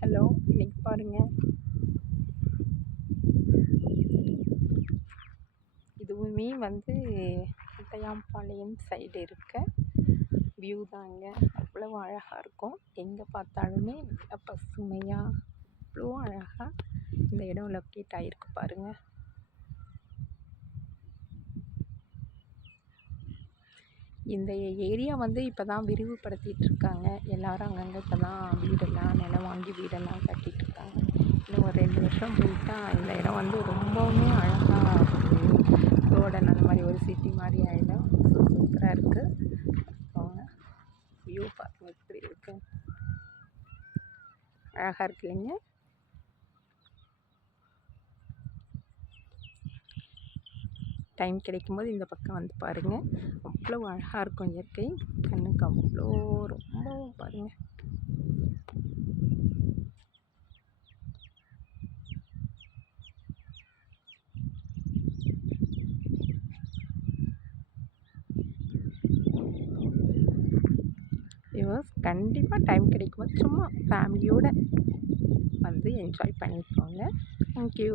Hello, இன்னைக்கு பாருங்க, இதுவுமே முத்தையாம்பாளையம் சைடு இருக்க வியூ தாங்க. அவ்வளோ அழகாக இருக்கும். எங்கே பார்த்தாலுமே நல்லா பசுமையாக அவ்வளோ அழகாக இந்த இடம் லொக்கேட் ஆகிருக்கு பாருங்க. இந்த ஏரியா இப்போ தான் விரிவுபடுத்திட்டு இருக்காங்க. எல்லாரும் அங்கங்கே இப்போ தான் நிலம் வாங்கி வீடெல்லாம் கட்டிகிட்டு இருக்காங்க. இன்னும் ஒரு 2 வருஷம் போயிட்டா இந்த இடம் ரொம்பவுமே அழகாக ரோடன் அந்த மாதிரி ஒரு சிட்டி மாதிரி ஆகிடும். ஸோ சூப்பராக இருக்குது. வியூ பாருங்க எப்படி இருக்கு, அழகாக இருக்கு இல்லைங்க. டைம் கிடைக்கும்போது இந்த பக்கம் வந்து பாருங்கள். அவ்வளோ அழகாக இருக்கும் இயற்கை. கண்ணுக்கு அவ்வளோ ரொம்பவும் பாருங்கள். கண்டிப்பாக டைம் கிடைக்கும்போது சும்மா ஃபேமிலியோடு என்ஜாய் பண்ணிட்டு போங்க. தேங்க்யூ.